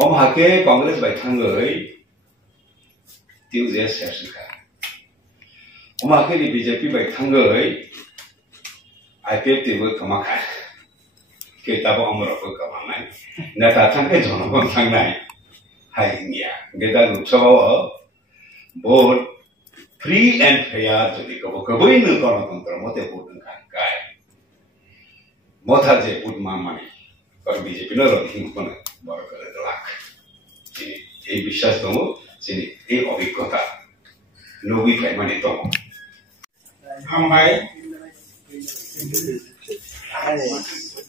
Omhake Congress by Tangai, Tuesday session. Omhake the BJP by Tangai, I paid the work Kamaka. Ketabo Amoroko Kamanai, Natatan John Tangai, Hiding Geta Lucho, both free and fair to the Kabuin Promote Putin Kai. Motaje put my money. Or BJP no him on work the luck. A Bishas Tomo, Sini, A Obicota. No we pay money Tomo. Hambai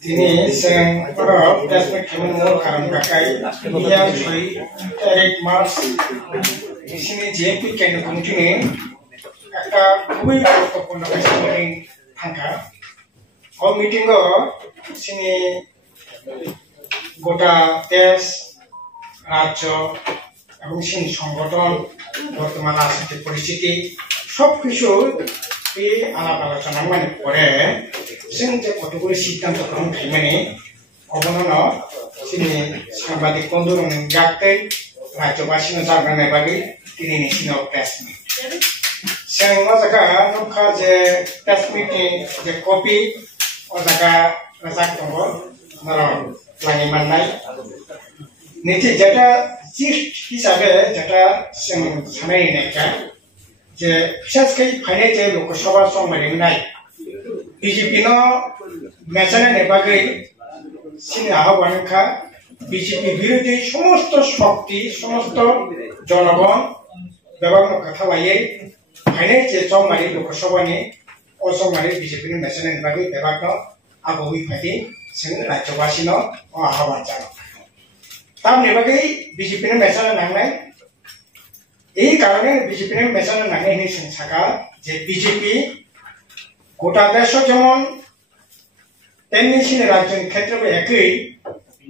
Tini sang para dasme kamu karam kakai dia sui tarik mars sini JP kena kumtini kata kui ko pun kasih angka oh meeting go sini গোটা দেশ রাজ্য এবং সেই সংগঠন বর্তমান রাজনৈতিক পরিস্থিতি সবকিছু এই আলাপ আলোচনা মানে পরে যে কতগুলি সিদ্ধান্ত গ্রহণ খাইমানে অবনন তিনি সাংবাদিক বন্ধুর ডাকতে রাজ্যবাসীর জানানোর বাকি তিনি নিশ্চিত প্রেস মিট জায়গা নৌকা যে প্রেস মিটিং যে কপি ও জায়গা Razzak দङ lagi manai, nanti jada sih hisabe jada sama ini kan, je sekali final je lokasabha somari nai, BJP no mesra nebagai sini ahawan ka BJP বিরোধী সমস্ত শক্তি সমস্ত জনগণ ব্যবহার কথা বাইয়ে final je somari lokasabha ni, somari BJP ni mesra nebagai ব্যবহার no abawi pati sing রাজ্যবাসী no আহ্বান জানানো তার নেবাগে বিজেপি এর মেসানা নাংনাই এই কারণে বিজেপি এর মেসানা নাংনাই নি সংসাকা যে বিজেপি গোটা দেশ যেমন তেমনি সিনে রাজ্যের ক্ষেত্রে একই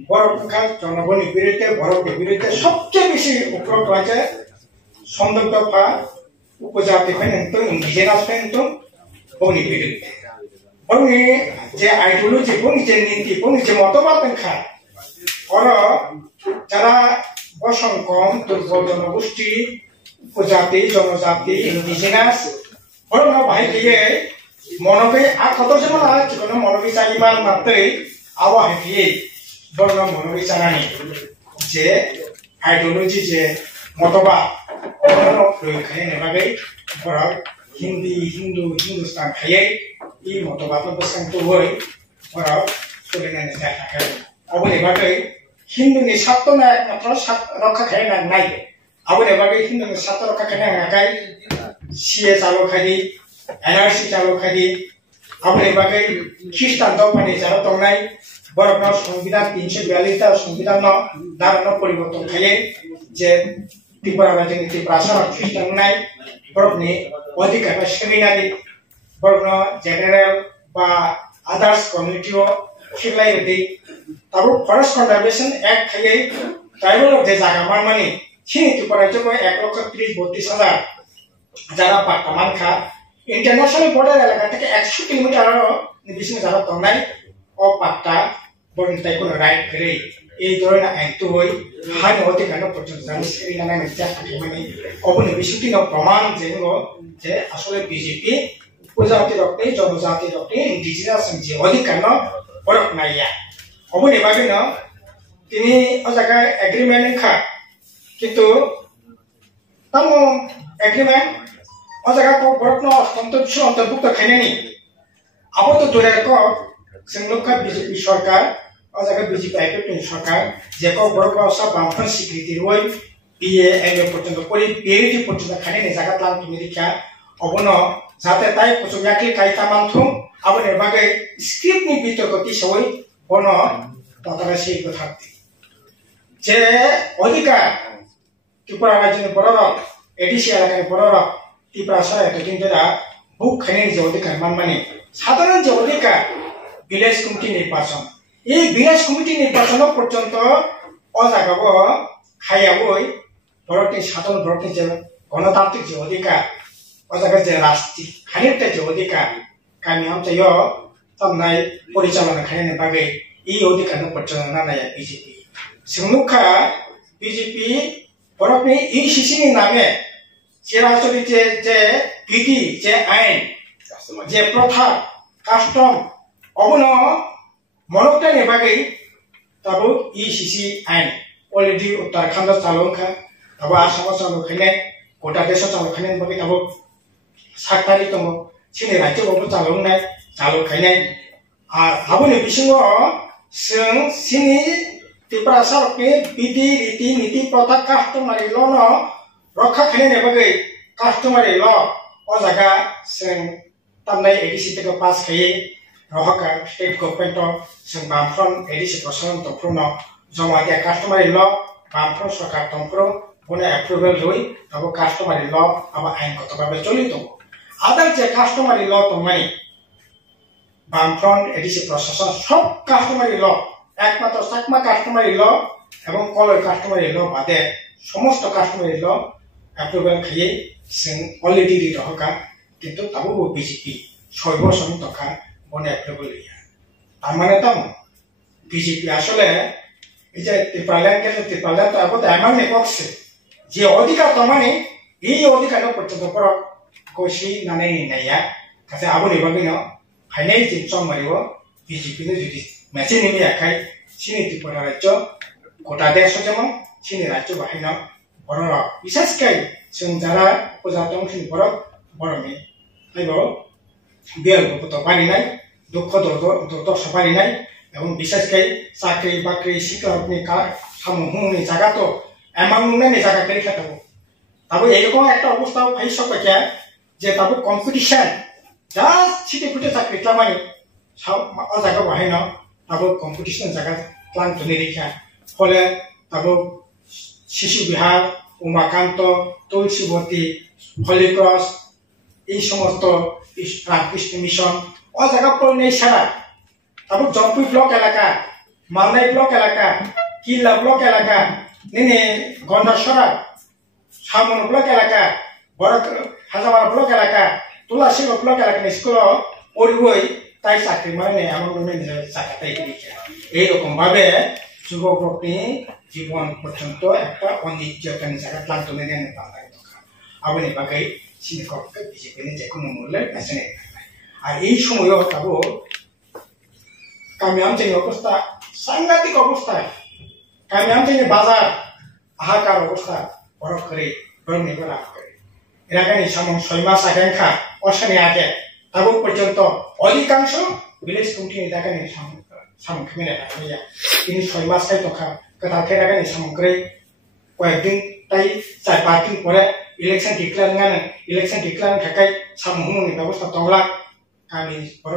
বড় সংখ্যা জনগণের বিরুদ্ধে বড়দের বিরুদ্ধে সবচেয়ে বেশি উপরোক্ত আছে সংযুক্ত বা উপজাতি কিন্তু ইন্ডিজেনাস কিন্তু বনি বিরুদ্ধে বনি যে আইডিওলজি বনি যে নীতি বনি যে মতবাদ খা और जरा बसंकम दुर्बल जनगोष्ठी उपजाति जनजाति इंडिजिनास और ना भाई किए मनोबे आ कतो जेमन आ जिकोनो मनोबे चाइमान मात्रै आवा हेकिए बरना मनोबे चानानि जे आइडियोलॉजी जे मतबा और प्रयोग खाने नेबागै बरा हिंदी हिंदू हिंदुस्तान खाये ई मतबा तो बसंतो होय और सोलिना ने जाखाय अबने बागै हिंदुनि सात्तो ना मात्र रक्षा खायना नाय अबने बागै हिंदुनि सात्तो रक्षा खायना नागाय सीए चालु खायदि एनआरसी चालु खायदि अबने बागै ख्रिस्टान दफानि जारा दंनाय बरफना संविधान 342 ता संविधान न दारन परिवर्तन खाये जे त्रिपुरा राज्यनि त्रिपुरासा ख्रिस्टान नाय बरफनि अधिकार सेमिनारि बरफना जनरल बा अदर्स कम्युनिटीओ खिलायदि तब फरेस्ट कंजर्वेशन एक्ट खाये ट्राइबल ऑफ द जागा माने सिनि त्रिपुरा जो 1,30,32,000 যারা পার্টমান খা ইন্টারন্যাশনাল বর্ডার এলাকা থেকে 100 কিলোমিটার বেশি যারা তংনাই ও পাট্টা বর্ণিতাই কোন রাইট করে এই ধরনের আইন তো হই হাই অধিকার পর্যন্ত জানি সেরিনা নাই যা মানে অবনি বিশুদ্ধি ন প্রমাণ যে আসলে বিজেপি উপজাতি রক্তে জনজাতি রক্তে ইন্ডিজিনাস যে অধিকার ন বরক নাইয়া অবনি বাগে ন তিনি ও জায়গায় এগ্রিমেন্ট খা কিন্তু তাম এগ্রিমেন্ট ও জায়গা কো বরক ন অন্তর্ভুক্ত খাইনানি আবো তো দূরে ক সংলক্ষা বিজেপি সরকার ও জায়গা বিজেপি আইপিপি সরকার যে ক বরক সব বামফ্রন্ট স্বীকৃতি রই বিএ এমএ পর্যন্ত পরি পিএইচডি পর্যন্ত খাইনানি জায়গা প্লান তুমি দেখা অবন যাতে তাই কুচুমিয়াকি কাইতা মানথুম আবনে বাগে স্ক্রিপ্ট নি বিতর্কতি সই বন ততরা সেই কথা যে অধিকার ত্রিপুরা রাজ্যের বড়রক এডিসি এলাকার বড়রক ত্রিপুরা সরকার এতদিন ধরে বুক খাইনি যে অধিকার মানে সাধারণ যে অধিকার ভিলেজ কমিটি নির্বাচন এই ভিলেজ কমিটি নির্বাচন পর্যন্ত অজাগাব খাইয়াবই ভারতের সাধারণ ভারতের যে গণতান্ত্রিক যে অধিকার অজাগা যে রাষ্ট্রিক খানিকটা যে অধিকার কামি অঞ্চল তামনাই পরিচালনা খাইনি বাগে এই অধিকার পর্যন্ত নানায় BJP Sungnuka BJP borokni ECC ni name Chirachori je PD je ain je protha custom obono monokta ni bagai tabu ECC ain already Uttarakhand chalongkha tabu Assam chalongkhane Kota Desa chalongkhane bagai tabu 7 tarik tongo sini rajyo bobo chalongkhane aboni bisingo sing sini Tiprasar ke BD riti niti protha customary law no rokha khane ne bagai customary law o jaga sing tamnai ADC te pass khaye rohaka state government sing bamfron ADC prosan topro no joma dia customary law bamfron sarkar topro bone approval hoi abo customary law aba ain koto babe choli to other je customary law to mani bamfron ADC prosan sob customary law একমাত্র সাকমা customary ল এবং colour customary ল বাদে সমস্ত customary ল approval খাইয়ে जों already দি রহকা কিন্তু তাবো BJP 6 বছর তকা বনে approval হইয়া তার মানে তো বিজেপি আসলে এই যে ত্রিপালান তো আবো এমন নেকছে যে অধিকার তো মানে এই অধিকার পর্যন্ত পর কোশি নানে নাইয়া কাছে আবো নিবাগিন ফাইনাল চিপসম মারিব বিজেপি নে যদি মেসেজ নিয়ে আখাই সিনি ত্রিপুরা রাজ্য গোটা দেশ যেমন সিনি রাজ্য বাহিনী বড় বিশেষ করে जों যারা প্রজাতং সিনি বড় বড়মি তাইব বিয়াল গত বাড়িনাই দুঃখ দর্দ সবারিনাই এবং বিশেষ করে চাকরি বাকরি শিক্ষানি সামুহুনি জায়গা তো এমন নুনানি জায়গা করে খেতাব তবে এরকম একটা অবস্থা ভাই সবাইকে যে তবে কম্পিটিশন জাস্ট ছিটে ফুটে চাকরি ক্লামানি ও জায়গা বাহিনী তাবো কম্পিটিশন জায়গা প্লান তুলে রেখা ফলে তাবো শিশু বিহার উমাকান্ত তুলসীবতী হলিক্রস এই সমস্ত রামকৃষ্ণ মিশন ও জায়গা পড়নে ছাড়া তাবো জম্পুই ব্লক এলাকা মালদাই ব্লক এলাকা কিল্লা ব্লক এলাকা নেনে গন্ডাসরা সামন ব্লক এলাকা বড় হাজামারা ব্লক এলাকা তুলাসী ব্লক এলাকা স্কুল পড়বই তাই চাকরি মানে এমন চাকরি এইরকম ভাবে যুবকনি জীবন পর্যন্ত একটা অনিশ্চয়তার জায়গা প্লান তুলে নেন আবনি বাকি সিনিককে বিজেপি যে কোনো মূল্যে বেছে নেই আর এই সময়ও তাবো কামিয়ামচেনি অবস্থা সাংঘাতিক অবস্থা কামিয়ামচেনি বাজার হাহাকার অবস্থা বরফ করে গরম নিবে লাভ করে এর আগে সামন 6 মাস আকাঙ্ক্ষা অশানি আগে তাবো পর্যন্ত অধিকাংশ ভিলেজ কমিটিনি জায়গানি সামনে রাখিয়া তিনি 6 মাস তাই তখা কথা খেরাগানি সামগ্রী কয়েকদিন তাই 4-5 দিন পরে ইলেকশন ডিক্লার থাকাই সামহুনি ব্যবস্থা তংলা আমি বড়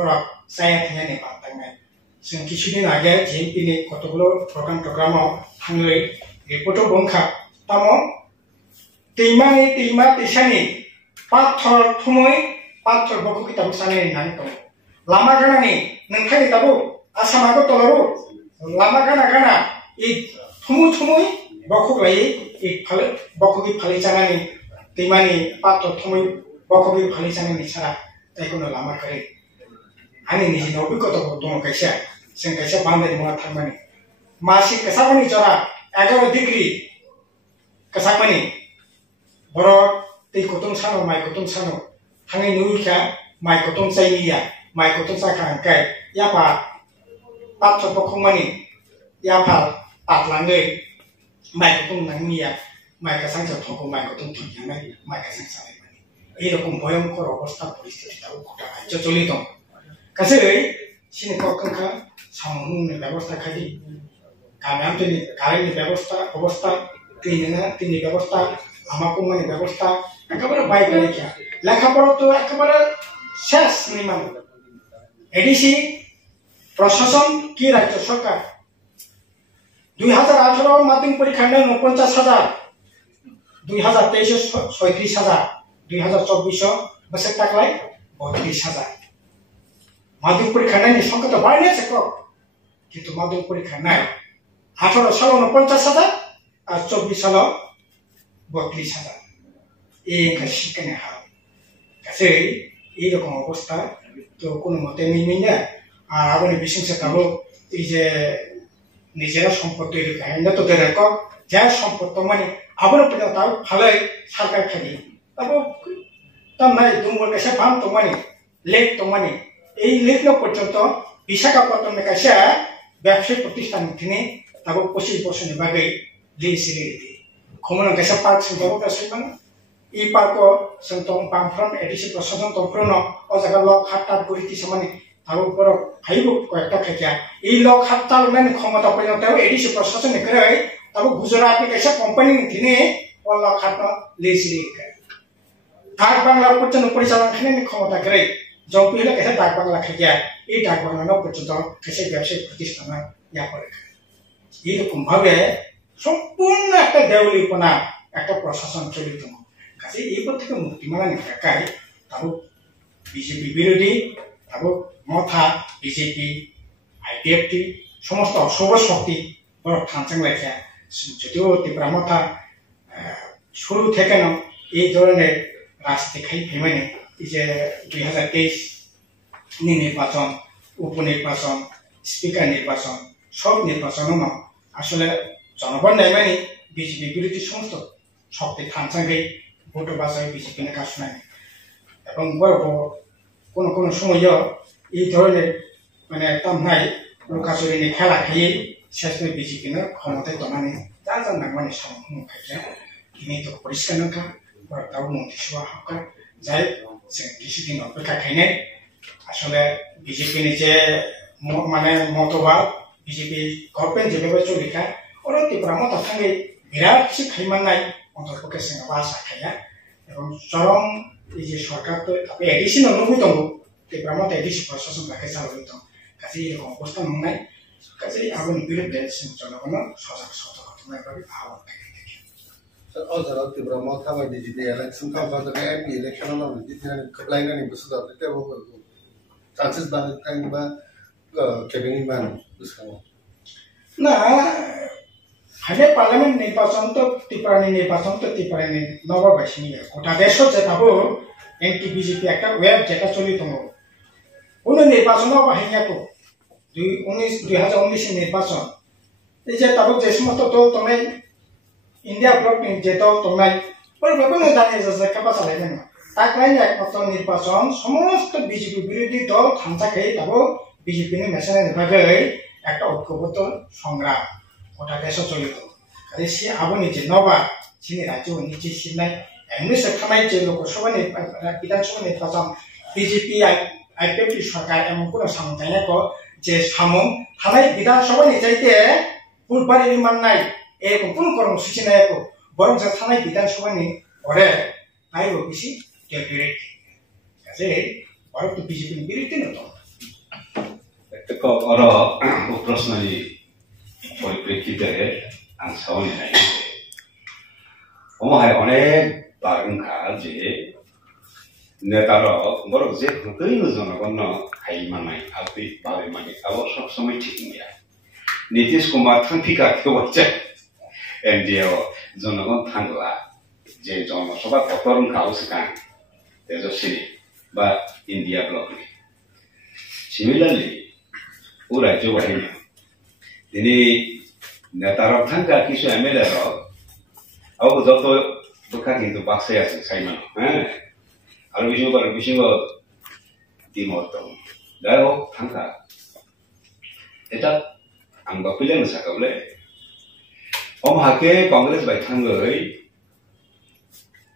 সায়া থানি পাতাঙ্গাই जों কিছুদিন আগে জিএমপি নি কতগুলো প্রোগ্রামও থাংলৈ রিপোর্টও বংখা তামো दैमा दैसानि पाथर थुमै पाथर बखौ किताब सानै नानै दं लामा गानानि नोंथांनि दाबो आसामाबो तलरो लामा गाना इ थुमै बखौ लायै इ फाले बखौ कि फाले जानानि दैमानि पाथर थुमै बखौ कि फाले जानानि सारा ताइखौनो लामा करे आंनि निजि अभिज्ञता दं कायसा जों कायसा बान्दाय मुवा थांमानि मासि केसाबानि जरा 11 degree केसाबानि Borok ti kutung sano mai kutung sano hangi nuika mai kutung saiya mai kutung sakang kai ya pa pat sopokong mani ya pa patlangai mai kutung nangmia mai kasang sopokong mai kutung tunyang mai kasang sanai mani এরকম ভয়ঙ্কর অবস্থা পরিস্থিতি তাও গোটা রাজ্য চলিত কাছে সিনে কখনকা সামহুনি ব্যবস্থা খালি কামিয়ামতেনি কারেন্টনি ব্যবস্থা অবস্থা তিনি ব্যবস্থা আমাকে মানে ব্যবস্থা একেবারে বাইক লেখা লেখাপড়া তো একেবারে শেষ নির্মাণ এডিসি প্রশাসন কি রাজ্য সরকার 2018 মাধ্যমিক পরীক্ষা নেন 49,000 2023 36,000 2024 বছর টাকলাই 32,000 মাধ্যমিক পরীক্ষা নেন সংখ্যা তো বাড়িয়েছে কিন্তু মাধ্যমিক পরীক্ষা নাই 18 সালে 49,000 আর 24 সালে 32,000 এই শিক্ষানে হার কাছে এইরকম অবস্থা তো কোনো মতে নেই না আর আগুনে বিশংসা তাবো এই যে নিজেরা সম্পদ তৈরি করে তো দেখো যা সম্পদ তো মানে আবার তাও ভালোই সরকার খালি তারপর তার নাই দুমর কাছে বান তো মানে লেক তো মানে এই লেক না পর্যন্ত বিশাখাপত্তনের কাছে ব্যবসায়িক প্রতিষ্ঠান তিনি তারপর 25 বছরের বাগে লিয়েছিল খমন কাছে পার্ক সিংহ কাছে মানে এই পার্ক সন্তম পামফ্রম এডিসি প্রশাসন তন্ত্রন ও জায়গা লক হাতটাত করিতি সমানে তার উপর হাইব কয়েকটা খাইয়া এই লক হাতটাল মানে ক্ষমতা পর্যন্ত এডিসি প্রশাসন করে তারপর গুজরাট কাছে কোম্পানি তিনি ও লক হাত লিয়েছিল ডাক বাংলা পর্যন্ত পরিচালনা খানে ক্ষমতা করে জনপ্রিয় কাছে ডাক বাংলা খাইয়া এই ডাক বাংলা পর্যন্ত কাছে ব্যবসায়িক প্রতিষ্ঠান ইয়া করে এইরকম ভাবে সম্পূর্ণ একটা দেউলিপনা একটা প্রশাসন চলিত কাজে এইপর থেকে মুক্তি মানানি থাকায় তারও বিজেপি বিরোধী তারও মথা বিজেপি আইপিএফটি সমস্ত অশুভ শক্তি বড় থানচাং লেখা যদিও ত্রিপুরা মথা শুরু থেকে এই ধরনের রাজনীতি খাই ফেমানে এই যে 2023 নির্বাচন উপনির্বাচন স্পিকার নির্বাচন সব নির্বাচন আসলে জনগণ নাই মানে বিজেপি বিরোধী সমস্ত শক্তি থানচাঙ্গে ভোট বাঁচায় বিজেপি না কাজ নাই এবং বড় কোনো সময়ও এই ধরনের মানে একদম নাই লুকাচুরি খেলা খেয়ে শেষ করে বিজেপি না ক্ষমতায় দমানে যা যা নাগমানে সামনে খাইছে তিনি তো পরিষ্কার নখা তাও মন্ত্রিসভা হকা যাই কিছুদিন অপেক্ষা খাইনে আসলে বিজেপি যে মানে মতবাদ বিজেপি গভর্নমেন্ট যেভাবে চলিখা ওরা ত্রিপুরা মত থাকে বিরাট কিছু খাইমান নাই অন্তর্পক্ষে সেনাবা আশা খাইয়া এবং চরম এই যে সরকার তো এডিসি অনুভূত ত্রিপুরা মত এডিসি প্রশাসন রাখে চালিত কাজে এরকম অবস্থা নাই কাজে আগুন বিরুদ্ধে জনগণ সজাগ সতর্ক ভাবে ভাব থাকে Although the Brahma Thama did the election come from the MP election of the Kaplanga in Busu of the table. Chances by the time by Kevin Man. না হাইলে পার্লামেন্ট নির্বাচন তো ত্রিপুরানি নির্বাচন তো ত্রিপুরানি নববাসিনী গোটা দেশ যেটাবো এনটি বিজেপি একটা ওয়েব যেটা চলিত কোনো নির্বাচন বাহিনীয়াকো 2019 নির্বাচন এই যে তারপর যে সমস্ত দল তোমরা ইন্ডিয়া ব্লক যে দল তোমরা ওইভাবে জানিয়ে যাচ্ছে কেবা চালাইবে না তাকলাই একমাত্র নির্বাচন সমস্ত বিজেপি বিরোধী দল থানচা খেয়ে তারপর বিজেপি মেশিনের ভাগে একটা ঐক্যবদ্ধ সংগ্রাম গোটা দেশে চলিত কাজে সে আবু নিজে নবা চিনি রাজ্য নিজে সিনাই এমনি সেখানে যে লোকসভা বিধানসভা নির্বাচন বিজেপি আইপিএফটি সরকার এমন কোনো সামতাই যে সামন থানায় বিধানসভা নিচাইতে বুধবার নির্মাণ নাই এরকম কোনো কর্মসূচি নাই বরং যে থানায় বিধানসভা নি পরে তাই বেশি বিরোধী কাজে বরং তো বিজেপি বিরোধী নতো Orang প্রশ্ন পরিপ্রেক্ষিতে আং সাউনি নাই ওমাহায় অনেক বারংখা যে নেতার বড় যে হতৈন জনগণ খাইমানাই আপনি ভাবে মানে আবার সবসময় ঠিক নিয়া নীতিশ কুমার থাঙ্কিকা কেউ চাই এনডিএ জনগণ থাঙ্গলা যে জনসভা কতরংখা সেখান তেজস্বিনী বা ইন্ডিয়া ব্লক সিমিলারলি ও রাজ্য বাহিনী তিনি নেতার থাকা কিছু এমএলএ আবু যত দোকা কিন্তু বাক্সে আছে সাইমান হ্যাঁ আর বিশিঙ্গ দিমত যাই হোক থাকা এটা আং বাপিলেন সাকাবলে অমহাকে কংগ্রেস বাই থাঙ্গৈ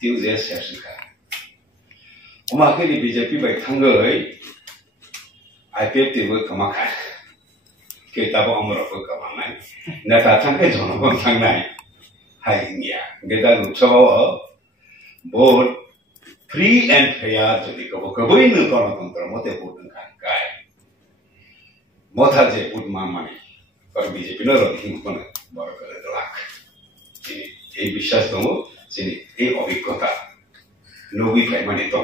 টিউ যে শেষখা অমহাকে বিজেপি বাই থাঙ্গৈ আইপিএফ টিবো কামাখা kita bawa merokok ke mana? Neta tangke jono pun tangnai, hai India. Kita lupa vote free and fair jadi kau ini kalau kontrol mote vote kan kai. Motha je vote mama ni. Kalau BJP noro hingkon baru kalau telak. Jadi, ini bisa tunggu sini. Ini objek kota. Nobi kayak mana itu?